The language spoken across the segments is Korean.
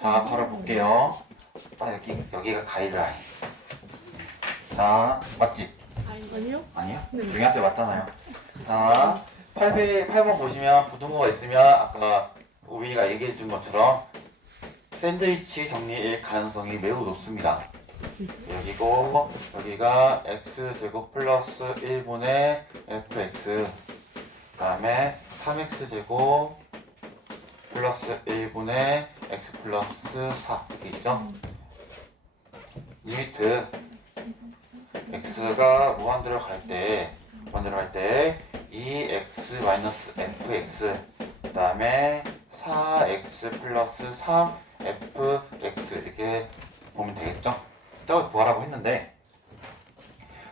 자, 바로 볼게요. 딱 여기가 가이드라인. 자, 맞지? 아니요? 아니요? 네. 중요한 때 맞잖아요. 자, 8번 보시면 부등호가 있으면 아까 우리가 얘기해 준 것처럼 샌드위치 정리일 가능성이 매우 높습니다. 여기고 여기가 x제곱 플러스 1분의 fx 그 다음에 3x제곱 플러스 1분의 x 플러스 4 이렇게 있죠? 리미트 x가 무한대로 갈 때 2x 마이너스 fx 그 다음에 4x 플러스 3fx 이렇게 보면 되겠죠? 저걸 구하라고 했는데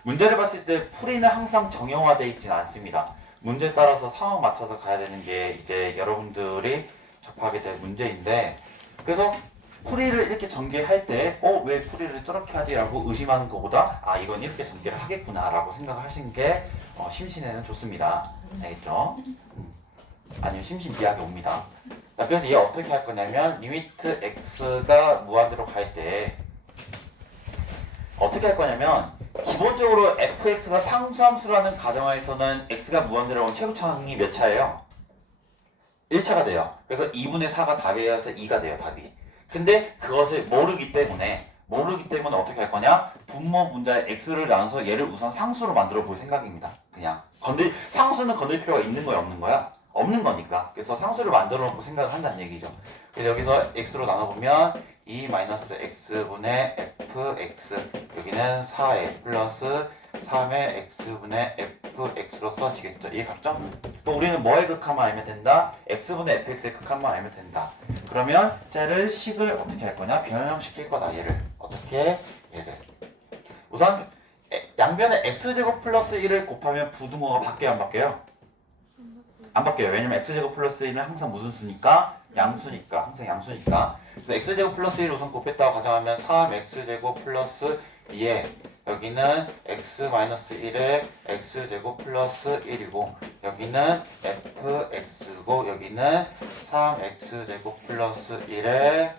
문제를 봤을 때 풀이는 항상 정형화되어 있지는 않습니다. 문제에 따라서 상황 맞춰서 가야 되는 게 이제 여러분들이 접하게 될 문제인데 그래서 풀이를 이렇게 전개할 때 왜 풀이를 저렇게 하지? 라고 의심하는 것보다 이건 이렇게 전개를 하겠구나 라고 생각하시는 게 심신에는 좋습니다. 알겠죠? 아니면 심신미약이 옵니다. 자, 그래서 얘 어떻게 할 거냐면 리미트 x가 무한대로 갈 때 어떻게 할 거냐면 기본적으로 fx가 상수함수라는 가정하에서는 x가 무한대로 오면 최고차항이 몇 차예요? 1차가 돼요. 그래서 2분의 4가 답이어서 2가 돼요, 답이. 근데 그것을 모르기 때문에 어떻게 할 거냐? 분모 분자에 x를 나눠서 얘를 우선 상수로 만들어 볼 생각입니다. 그냥 상수는 건들 필요가 있는 거야, 없는 거야? 없는 거니까. 그래서 상수를 만들어 놓고 생각을 한다는 얘기죠. 그래서 여기서 x로 나눠보면 2-x분의 fx 여기는 4에 플러스 3의 x분의 fx로 써지겠죠. 이해 갔죠? 또 우리는 뭐의 극한만 알면 된다? x분의 fx의 극한만 알면 된다. 그러면 쟤를 식을 어떻게 할 거냐? 변형시킬 거다. 얘를 어떻게? 얘를 우선 양변에 x제곱 플러스 1을 곱하면 부등호가 바뀌어요? 안 바뀌어요? 안 바뀌어요. 왜냐면 x제곱 플러스 1은 항상 무슨 수니까? 양수니까. 항상 양수니까. 그래서 x제곱 플러스 1을 우선 곱했다고 가정하면 3x제곱 플러스 2에 여기는 x 마이너스 1에 x제곱 플러스 1이고 여기는 fx고 여기는 3x제곱 플러스 1에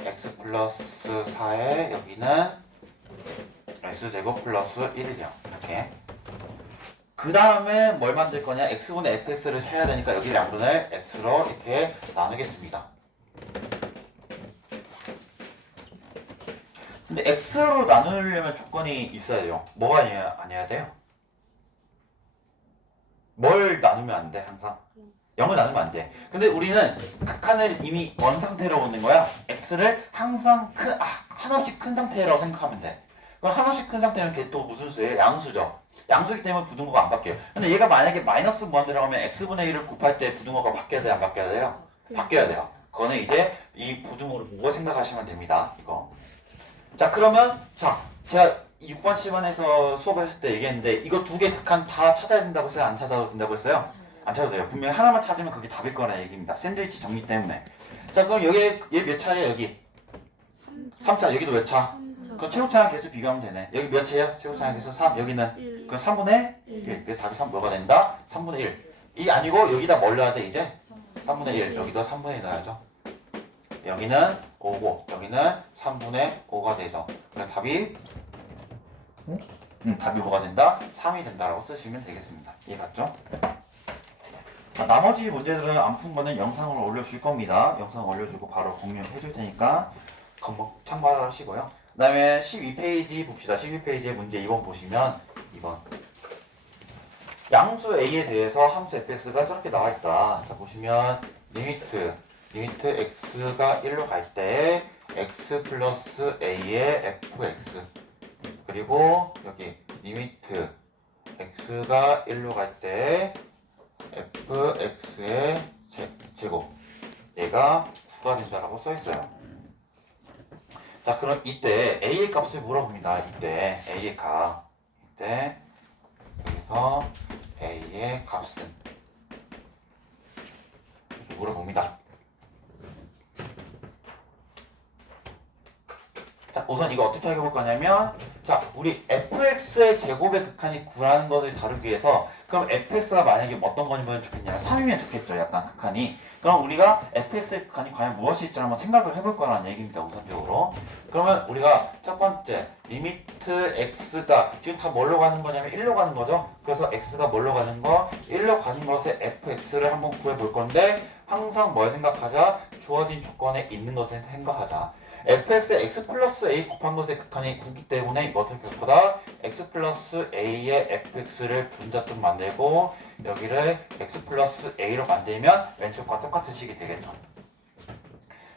x 플러스 4에 여기는 x제곱 플러스 1이죠. 이렇게. 그 다음에 뭘 만들 거냐? x분의 fx를 해야 되니까 여기 양분을 x로 이렇게 나누겠습니다. 근데 x로 나누려면 조건이 있어야 돼요. 뭐가 아니어야 돼요? 뭘 나누면 안 돼, 항상? 0을 나누면 안 돼. 근데 우리는 극한을 이미 원상태로 오는 거야. x를 항상 한없이 큰 상태라고 생각하면 돼. 그럼 한없이 큰 상태는 걔 또 무슨 수예요? 양수죠. 양수기 때문에 부등호가 안 바뀌어요. 근데 얘가 만약에 마이너스 무한대로 하면 x분의 1을 곱할 때 부등호가 바뀌어야 돼요? 안 바뀌어야 돼요? 바뀌어야 돼요. 그거는 이제 이 부등호를 보고 생각하시면 됩니다. 이거. 자, 그러면 제가 6번 7번에서 수업했을 때 얘기했는데 이거 두 개 극한 다 찾아야 된다고 했어요? 안 찾아도 된다고 했어요? 안 찾아도 돼요. 분명히 하나만 찾으면 그게 답일 거라는 얘기입니다. 샌드위치 정리 때문에. 자, 그럼 얘 몇 차예요? 여기 3차. 여기도 몇 차? 그럼 최고차항 계수 비교하면 되네. 여기 몇 차예요? 최고차항 계수 3. 여기는 그럼 3분의 1. 그래서 답이 3 뭐가 된다? 3분의 1. 이 아니고 여기다 뭘 넣어야 돼 이제? 3분의 1. 여기도 3분의 1 넣어야죠. 여기는 5고 여기는 3분의 5가 되죠. 그래서 답이 답이 뭐가 된다? 3이 된다라고 쓰시면 되겠습니다. 이해 갔죠? 나머지 문제들은 안 푼 거는 영상을 올려줄 겁니다. 영상 올려주고 바로 공유해 줄 테니까 참고하시고요. 그 다음에 12페이지 봅시다. 12페이지의 문제 2번 보시면 2번 양수 A에 대해서 함수 fx가 저렇게 나와있다. 자, 보시면 리미트 x가 1로 갈 때 x 플러스 a의 fx 그리고 여기 리미트 x가 1로 갈 때 fx의 제곱 얘가 9가 된다라고 써있어요. 자, 그럼 이때 a의 값을 물어봅니다. 이때 a의 값 이때 여기서 a의 값은 이렇게 물어봅니다. 자, 우선 이거 어떻게 해볼 거냐면 우리 fx의 제곱의 극한이 9라는 것을 다루기 위해서 그럼 fx가 만약에 어떤 거냐면 좋겠냐면 3이면 좋겠죠. 약간 극한이 그럼 우리가 fx의 극한이 과연 무엇일지 한번 생각을 해볼 거라는 얘기입니다. 우선적으로. 그러면 우리가 첫 번째 리미트 x가 지금 다 뭘로 가는 거냐면 1로 가는 거죠. 그래서 x가 뭘로 가는 거? 1로 가는 것의 fx를 한번 구해볼 건데 항상 뭘 생각하자? 주어진 조건에 있는 것을 생각하자. fx의 x 플러스 a 곱한 것의 극한이 9기 때문에 이거 어떻게 할 거다? x 플러스 a의 fx를 분자점 만들고 여기를 x 플러스 a로 만들면 왼쪽과 똑같은 식이 되겠죠.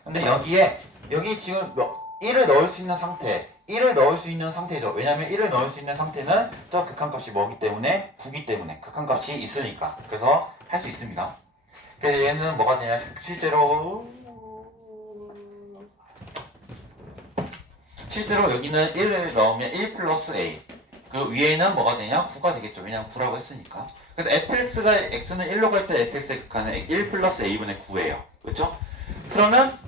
근데 여기 지금 1을 넣을 수 있는 상태 1을 넣을 수 있는 상태죠. 왜냐면 1을 넣을 수 있는 상태는 저 극한값이 뭐기 때문에 9기 때문에 극한값이 있으니까 그래서 할 수 있습니다. 그래서 얘는 뭐가 되냐 실제로 여기는 1을 넣으면 1 플러스 a 그 위에는 뭐가 되냐? 9가 되겠죠. 왜냐면 9라고 했으니까. 그래서 fx가 x는 1로 갈 때 fx의 극한은 1 플러스 a분의 9예요. 그렇죠? 그러면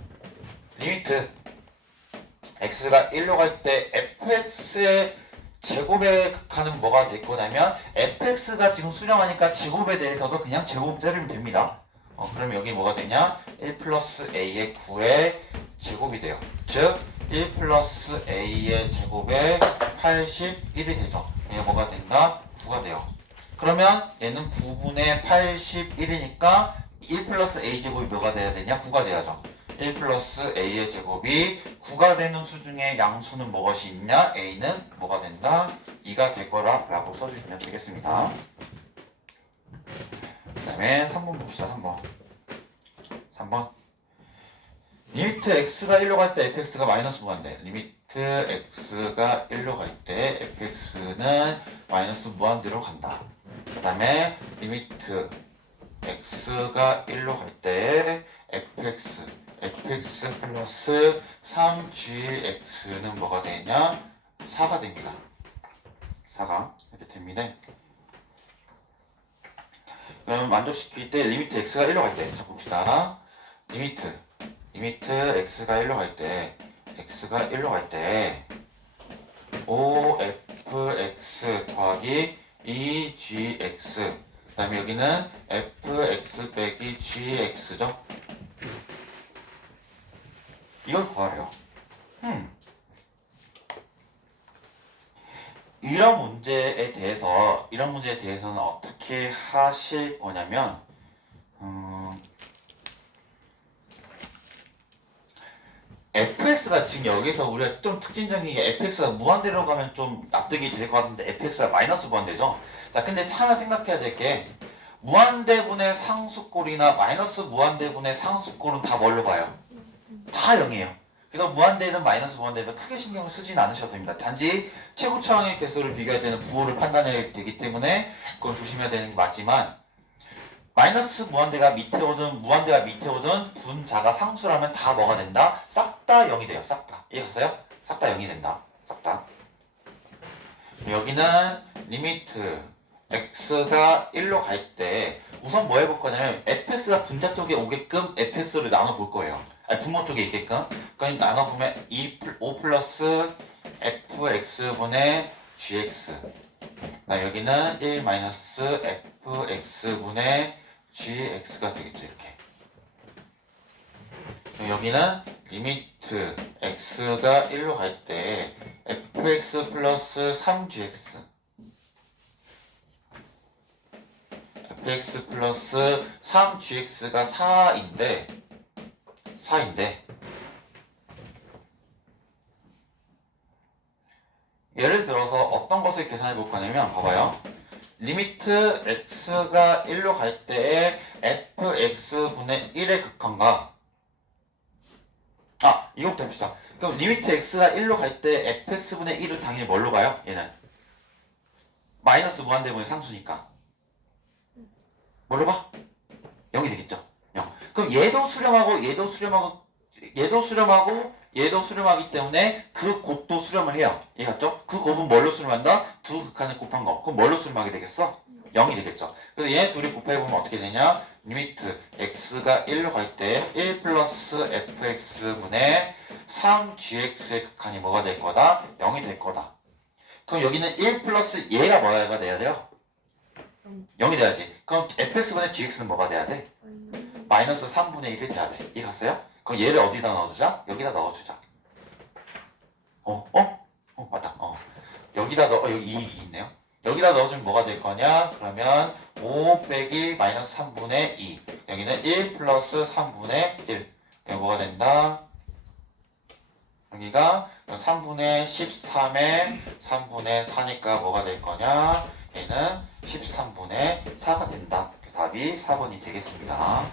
리미트 x가 1로 갈 때 fx의 제곱의 극한은 뭐가 될 거냐면 fx가 지금 수렴하니까 제곱에 대해서도 그냥 제곱 때리면 됩니다. 그럼 여기 뭐가 되냐? 1 플러스 a의 9의 제곱이 돼요. 즉 1 플러스 a의 제곱에 81이 되죠. 얘 뭐가 된다? 9가 돼요. 그러면 얘는 9분의 81이니까 1 플러스 a 제곱이 뭐가 돼야 되냐? 9가 돼야죠. 1 플러스 a의 제곱이 9가 되는 수 중에 양수는 무엇이 있냐? a는 뭐가 된다? 2가 될 거라 라고 써주시면 되겠습니다. 그 다음에 3번 봅시다. 3번 리미트 x가 1로 갈 때 fx가 마이너스 무한대. 리미트 x가 1로 갈 때 fx는 마이너스 무한대로 간다. 그 다음에 리미트 x가 1로 갈 때 fx 플러스 3gx는 뭐가 되냐? 4가 됩니다. 4가 이렇게 됩니다. 그럼 만족시킬 때 리미트 x가 1로 갈 때 자 봅시다. 리미트 x가 1로 갈 때 x가 1로 갈 때 5fx 더하기 2gx 그 다음에 여기는 fx 빼기 gx죠. 이걸 구하래요. 이런 문제에 대해서는 어떻게 하실 거냐면 fx가 지금 여기서 우리가 좀 특징적인 게 fx가 무한대로 가면 좀 납득이 될 것 같은데 fx가 마이너스 무한대죠. 자, 근데 하나 생각해야 될 게 무한대분의 상수꼴이나 마이너스 무한대분의 상수꼴은 다 뭘로 가요? 다 0이에요. 그래서 무한대든 마이너스 무한대든 크게 신경을 쓰진 않으셔도 됩니다. 단지 최고차항의 개수를 비교할 때는 부호를 판단해야 되기 때문에 그건 조심해야 되는 게 맞지만 마이너스 무한대가 밑에 오든 무한대가 밑에 오든 분자가 상수라면 다 뭐가 된다? 싹 다 0이 돼요. 싹 다. 이해갔어요? 싹 다 0이 된다. 싹 다. 여기는 리미트 x가 1로 갈 때 우선 뭐 해볼 거냐면 fx가 분자 쪽에 오게끔 fx를 나눠볼 거예요. 아니, 분모 쪽에 있게끔. 그러니까 나눠보면 5 플러스 fx분의 gx 여기는 1 마이너스 fx분의 gx가 되겠죠. 이렇게. 여기는 리미트 x가 1로 갈 때 fx 플러스 3gx fx 플러스 3gx가 4인데 예를 들어서 어떤 것을 계산해 볼 거냐면 봐봐요. 리미트 x가 1로 갈 때의 fx분의 1의 극한과 이것부터 해봅시다. 그럼 리미트 x가 1로 갈 때 fx분의 1은 당연히 뭘로 가요? 얘는 마이너스 무한대분의 상수니까 뭘로 봐? 0이 되겠죠. 0. 그럼 얘도 수렴하기 때문에 그 곱도 수렴을 해요. 이해갔죠? 그 곱은 뭘로 수렴한다? 두 극한을 곱한 거. 그럼 뭘로 수렴하게 되겠어? 0이 되겠죠. 그래서 얘 둘이 곱해보면 어떻게 되냐? 리미트 x가 1로 갈 때 1 플러스 fx분의 3gx의 극한이 뭐가 될 거다? 0이 될 거다. 그럼 여기는 1 플러스 얘가 뭐가 돼야 돼요? 0이 돼야지. 그럼 fx분의 gx는 뭐가 돼야 돼? 마이너스 3분의 1이 돼야 돼. 이해갔어요? 그럼 얘를 어디다 넣어주자? 여기다 넣어주자. 맞다. 여기다 여기 2 있네요. 여기다 넣어주면 뭐가 될 거냐? 그러면 5 빼기 마이너스 3분의 2. 여기는 1 플러스 3분의 1. 여기 뭐가 된다? 여기가 3분의 13에 3분의 4니까 뭐가 될 거냐? 얘는 13분의 4가 된다. 답이 4번이 되겠습니다.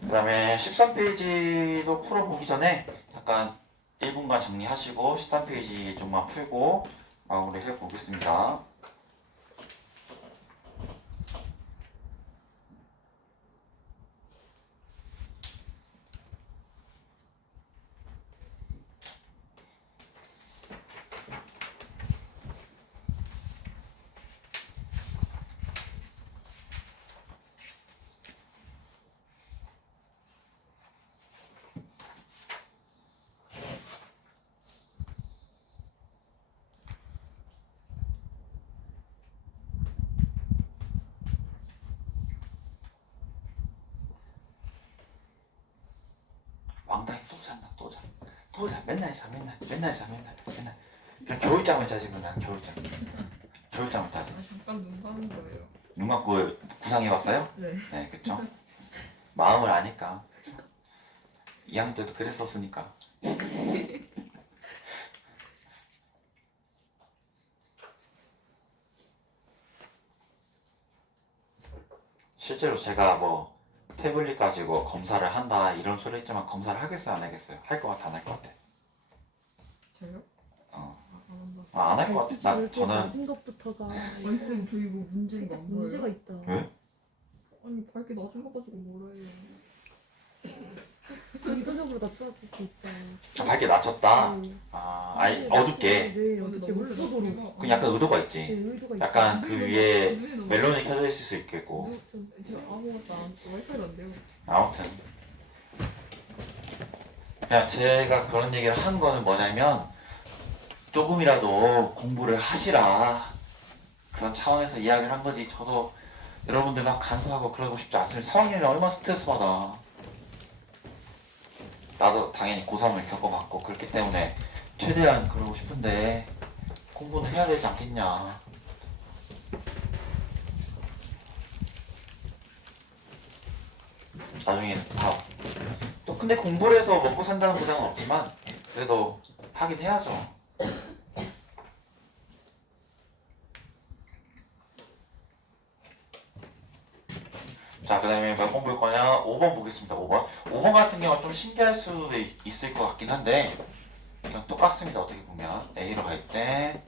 그 다음에 13페이지도 풀어보기 전에 잠깐 1분간 정리하시고 13페이지 좀만 풀고 마무리 해보겠습니다. 왕당이 또 잔다. 맨날 자. 그냥 겨울잠을 자지. 그냥 겨울잠을 자지. 잠깐 눈 감은 거예요. 눈 감고 구상해봤어요? 네. 네, 그쵸? 마음을 아니까. 2학년 때도 그랬었으니까. 실제로 제가 뭐 태블릿 가지고 검사를 한다 이런 소리 했지만 검사를 하겠어요 안 하겠어요? 할 것 같아 안 할 것 같아? 저요? 안 할 것 같아. 저는 낮은 것부터가 말씀 저 이거 문제가 안 보여요? 문제가 있다. 왜? 아니 밝게 낮은 거 가지고 뭐라 해요? 의도적으로 낮춰놨을 수 있다. 밝게 낮췄다. 네. 아니 어둡게. 네, 어둡게 목소도로. 그 약간 의도가 네, 있지. 의도가 있다. 약간 그 위에 멜론이 켜져 있을 수 있겠고. 저 아무것도 안 와이파이도 안 돼요. 아무튼 그냥 제가 그런 얘기를 한 거는 뭐냐면 조금이라도 공부를 하시라 그런 차원에서 이야기를 한 거지. 저도 여러분들 막 간섭하고 그러고 싶지 않습니다. 4학년이 얼마나 스트레스 받아. 나도 당연히 고3을 겪어봤고 그렇기 때문에 최대한 그러고 싶은데 공부는 해야 되지 않겠냐. 나중에는 다 또 근데 공부를 해서 먹고 산다는 보장은 없지만 그래도 하긴 해야죠. 자, 그 다음에 몇 번 볼 거냐? 5번 보겠습니다. 5번 같은 경우는 좀 신기할 수도 있을 것 같긴 한데 이건 똑같습니다. 어떻게 보면 A로 갈 때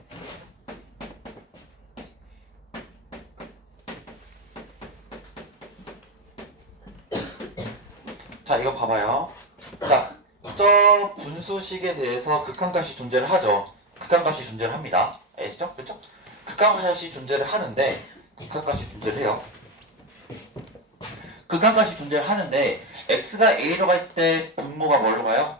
자, 이거 봐봐요. 자, 저 분수식에 대해서 극한값이 존재를 하죠. 극한값이 존재를 합니다. 알겠죠? 그렇죠? 극한값이 존재를 하는데 극한값이 존재를 해요. 극한값이 존재를 하는데 x가 a로 갈 때 분모가 뭘로 가요?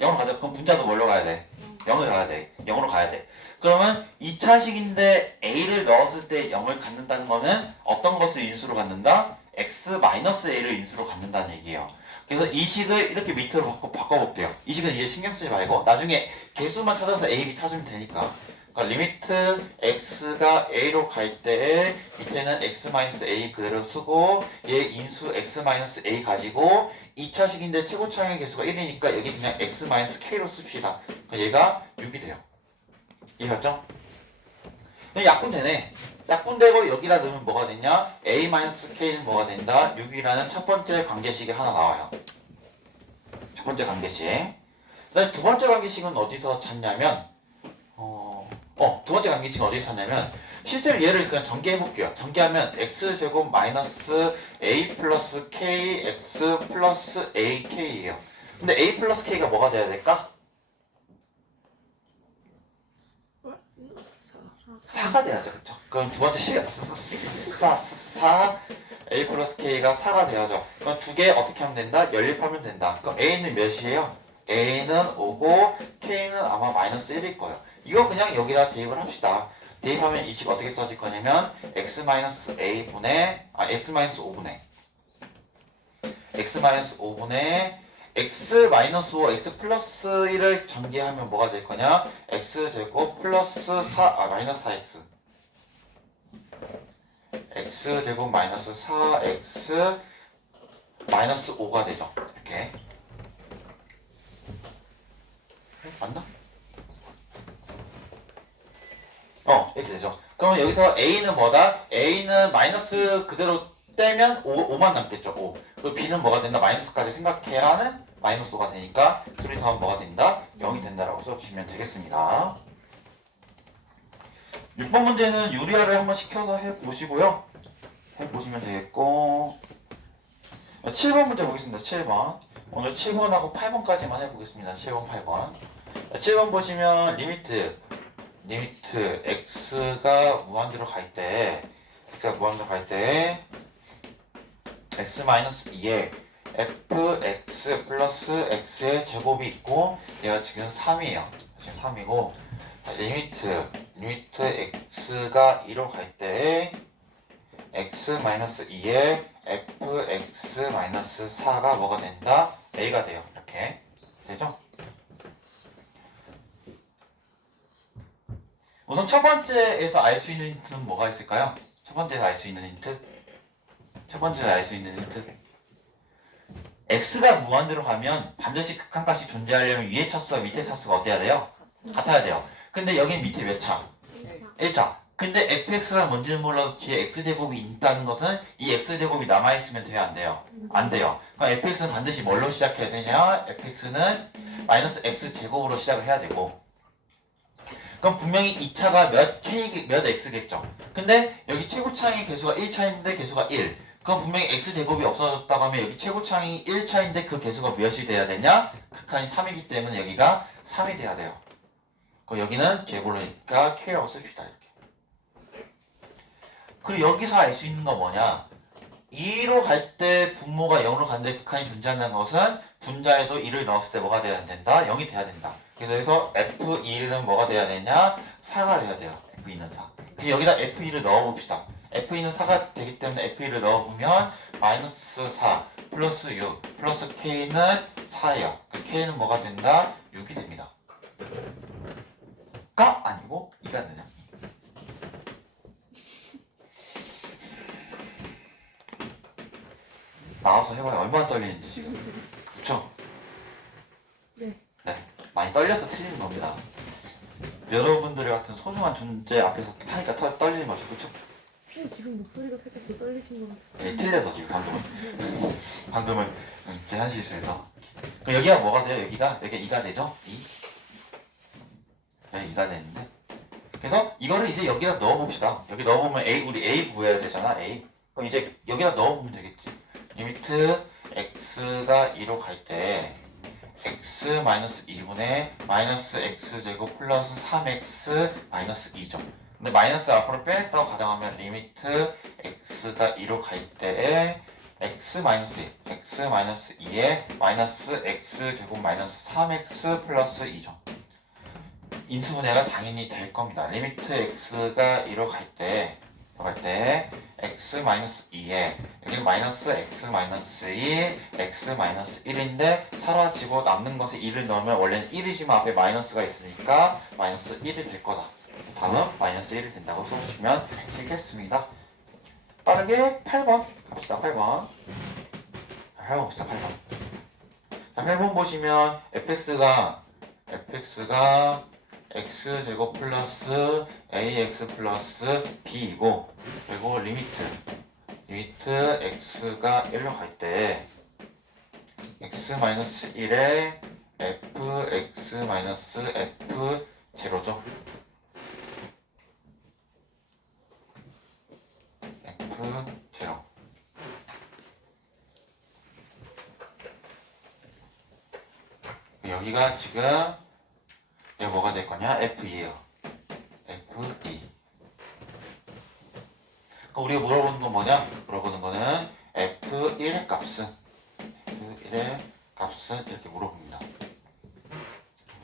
0으로 가죠. 그럼 분자도 뭘로 가야 돼? 0으로 가야 돼. 0으로 가야 돼. 그러면 2차식인데 a를 넣었을 때 0을 갖는다는 거는 어떤 것을 인수로 갖는다? x-a를 인수로 갖는다는 얘기예요. 그래서 이 식을 이렇게 밑으로 바꿔볼게요. 이 식은 이제 신경 쓰지 말고 나중에 개수만 찾아서 a, b 찾으면 되니까. 그러니까 리미트 x가 a로 갈 때 밑에는 x-a 그대로 쓰고 얘 인수 x-a 가지고 2차식인데 최고차항의 개수가 1이니까 여기 그냥 x-k로 씁시다. 그럼 얘가 6이 돼요. 이해갔죠? 약분되네. 약분되고 여기다 넣으면 뭐가 되냐? a-k는 뭐가 된다? 6이라는 첫 번째 관계식이 하나 나와요. 첫 번째 관계식. 그다음에 두 번째 관계식은 어디서 찾냐면 두 번째 관계식은 어디서 찾냐면 실제로 얘를 그냥 전개해볼게요. 전개하면 x제곱 마이너스 a 플러스 k x 플러스 ak예요. 근데 a 플러스 k가 뭐가 돼야 될까? 4가 돼야죠. 그쵸? 그럼 두 번째 식 4 a 플러스 k가 4가 돼야죠. 그럼 두 개 어떻게 하면 된다? 연립하면 된다. 그럼 a는 몇이에요? a는 5고 k는 아마 마이너스 1일 거예요. 이거 그냥 여기다 대입을 합시다. 대입하면 이 식 어떻게 써질 거냐면 x-a분의 x-5분의 x-5분의 x-5, x 플러스 1을 전개하면 뭐가 될 거냐? x제곱 플러스 4, 마이너스 4x x제곱 마이너스 4x 마이너스 5가 되죠. 이렇게 맞나? 이렇게 되죠. 그럼 여기서 a는 뭐다? a는 마이너스 그대로 떼면 5만 남겠죠. 5. 그리고 b는 뭐가 된다? 마이너스까지 생각해야 하는 마이너스 5가 되니까 둘이 더하면 뭐가 된다? 0이 된다라고 써주시면 되겠습니다. 6번 문제는 유리화를 한번 시켜서 해보시고요. 해보시면 되겠고 7번 문제 보겠습니다. 7번. 오늘 7번하고 8번까지만 해보겠습니다. 7번, 8번. 7번 보시면 리미트 x가 무한대로 갈 때 x-2에 fx 플러스 x의 제곱이 있고 얘가 지금 3이에요. 지금 3이고 리미트 x가 2로 갈 때 x-2에 fx-4가 뭐가 된다? a가 돼요. 이렇게 되죠? 우선 첫 번째에서 알 수 있는 힌트는 뭐가 있을까요? 첫 번째에서 알 수 있는 힌트? x가 무한대로 가면 반드시 극한값이 존재하려면 위에 차수와 밑에 차수가 어때야 돼요? 같아야 돼요. 근데 여긴 밑에 몇 차? 1차. 근데 fx가 뭔지는 몰라도 뒤에 x제곱이 있다는 것은 이 x제곱이 남아있으면 돼요? 안 돼요? 안 돼요. 그럼 fx는 반드시 뭘로 시작해야 되냐? fx는 마이너스 x제곱으로 시작을 해야 되고 그럼 분명히 2차가 몇 x겠죠. 근데 여기 최고차의 개수가 1차인데 개수가 1. 그럼 분명히 x제곱이 없어졌다고 하면 여기 최고차이 1차인데 그 개수가 몇이 돼야 되냐? 극한이 3이기 때문에 여기가 3이 돼야 돼요. 그럼 여기는 제곱이니까 k라고 씁시다. 이렇게. 그리고 여기서 알 수 있는 건 뭐냐? 2로 갈 때 분모가 0으로 가는데 극한이 존재한다는 것은 분자에도 2를 넣었을 때 뭐가 돼야 된다? 0이 돼야 된다. 그래서 여기서 F2는 뭐가 돼야 되냐? 4가 돼야 돼요. F2는 4. 그래서 여기다 F2를 넣어봅시다. F2는 4가 되기 때문에 F2를 넣어보면 마이너스 4 플러스 6 플러스 K는 4예요. 그 K는 뭐가 된다? 6이 됩니다. 가 아니고 2가 되냐? 나와서 해봐요. 얼마나 떨리는지 지금. 그쵸? 네. 많이 떨려서 틀리는 겁니다. 여러분들의 같은 소중한 존재 앞에서 하니까 떨리는 거죠. 그쵸? 근데 지금 목소리가 살짝 더 떨리신 것 같아요. 네, 틀려서 지금 방금은 계산 실수해서. 그럼 여기가 뭐가 돼요? 여기가 2가 되죠? 2. 여기 2가 되는데. 그래서 이거를 이제 여기다 넣어봅시다. 여기 넣어보면 우리 A 구해야 되잖아. A. 그럼 이제 여기다 넣어보면 되겠지. 리미트 x가 2로 갈 때 x-2분의 마이너스 x제곱 플러스 3x 마이너스 2죠. 근데 마이너스 앞으로 빼냈다고 가정하면 리미트 x가 2로 갈 때에 x-2에 마이너스 x제곱 마이너스 3x 플러스 2죠. 인수분해가 당연히 될 겁니다. 리미트 x가 2로 갈 때 x-2에 여기 마이너스 x-2 x-1인데 사라지고 남는 것에 2를 넣으면 원래는 1이지만 앞에 마이너스가 있으니까 마이너스 1이 될 거다. 다음 마이너스 1이 된다고 써주시면 되겠습니다. 빠르게 8번 갑시다. 8번 봅시다. 8번. 자, 8번 보시면 fx가 x제곱 플러스 ax 플러스 b이고 그리고 리미트 x가 1로 갈 때 x-1에 fx-f 제로죠. f 제로. 여기가 지금 얘 뭐가 될 거냐? F2예요. F2. 그럼 우리가 물어보는 건 뭐냐? 물어보는 거는 F1의 값은 이렇게 물어봅니다.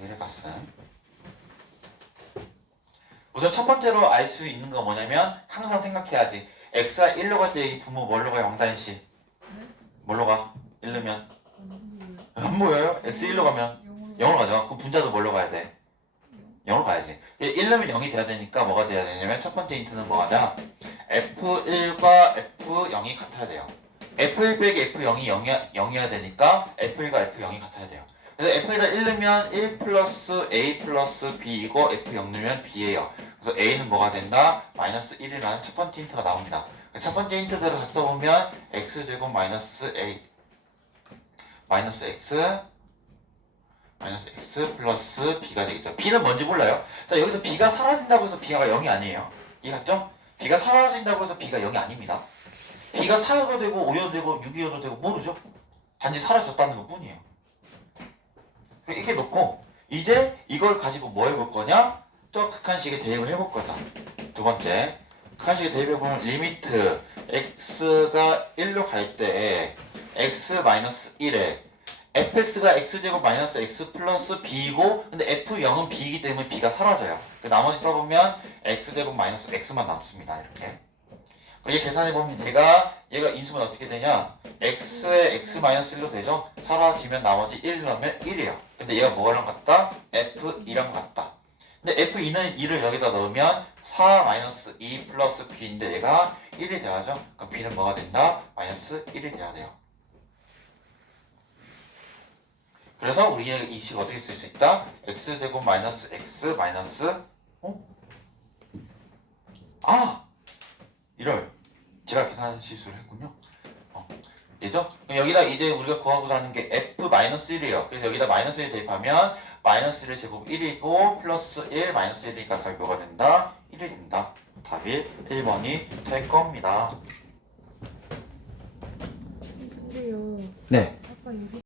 1의 값은 우선 첫 번째로 알 수 있는 거 뭐냐면 항상 생각해야지. x가 1로 갈 때 이 분모 뭘로 가요? 왕다인씨. 뭘로 가? 1르면 안 보여요? x 1로 가면 0으로 가죠. 그럼 분자도 뭘로 가야 돼? 0으로 가야지. 1르면 0이 돼야 되니까 뭐가 돼야 되냐면 첫 번째 힌트는 뭐하냐? F1과 F0이 같아야 돼요. F1 빼기 F0이 0이어야 되니까 F1과 F0이 같아야 돼요. 그래서 F1을 1 넣으면 1 플러스 A 플러스 B이고 F0 넣으면 B예요. 그래서 A는 뭐가 된다? 마이너스 1이라는 첫 번째 힌트가 나옵니다. 첫 번째 힌트대로 갔다 보면 X제곱 마이너스 A 마이너스 X 플러스 B가 되겠죠. B는 뭔지 몰라요. 자, 여기서 B가 사라진다고 해서 B가 0이 아니에요. 이해갔죠? B가 사라진다고 해서 B가 0이 아닙니다. B가 4여도 되고 5여도 되고 6이어도 되고 모르죠? 단지 사라졌다는 것 뿐이에요. 이렇게 놓고 이제 이걸 가지고 뭐 해볼 거냐? 저 극한식에 대입을 해볼 거다. 두 번째, 극한식에 대입해보면 리미트 x가 1로 갈 때 x-1에 fx가 x제곱 마이너스 x 플러스 b이고 근데 f0은 b이기 때문에 b가 사라져요. 나머지 써보면 x제곱 마이너스 x만 남습니다. 이렇게. 그리고 계산해보면 얘가 인수면 어떻게 되냐? x에 x-1로 되죠? 사라지면 나머지 1 넣으면 1이에요. 근데 얘가 뭐랑 같다? f2랑 같다. 근데 f2는 2를 여기다 넣으면 4-2 플러스 b인데 얘가 1이 돼야죠? 그럼 b는 뭐가 된다? 마이너스 1이 돼야 돼요. 그래서 우리가 이 식 어떻게 쓸 수 있다? x제곱 마이너스 x 마이너스 이럴 제가 계산 실수를 했군요. 얘죠? 여기다 이제 우리가 구하고자 하는 게 f-1이에요. 그래서 여기다 마이너스 1 대입하면 마이너스 1의 제곱 1이고 플러스 1 마이너스 1이니까 답이 뭐가 된다? 1이 된다. 답이 1번이 될 겁니다. 근데요. 네. 아까 얘기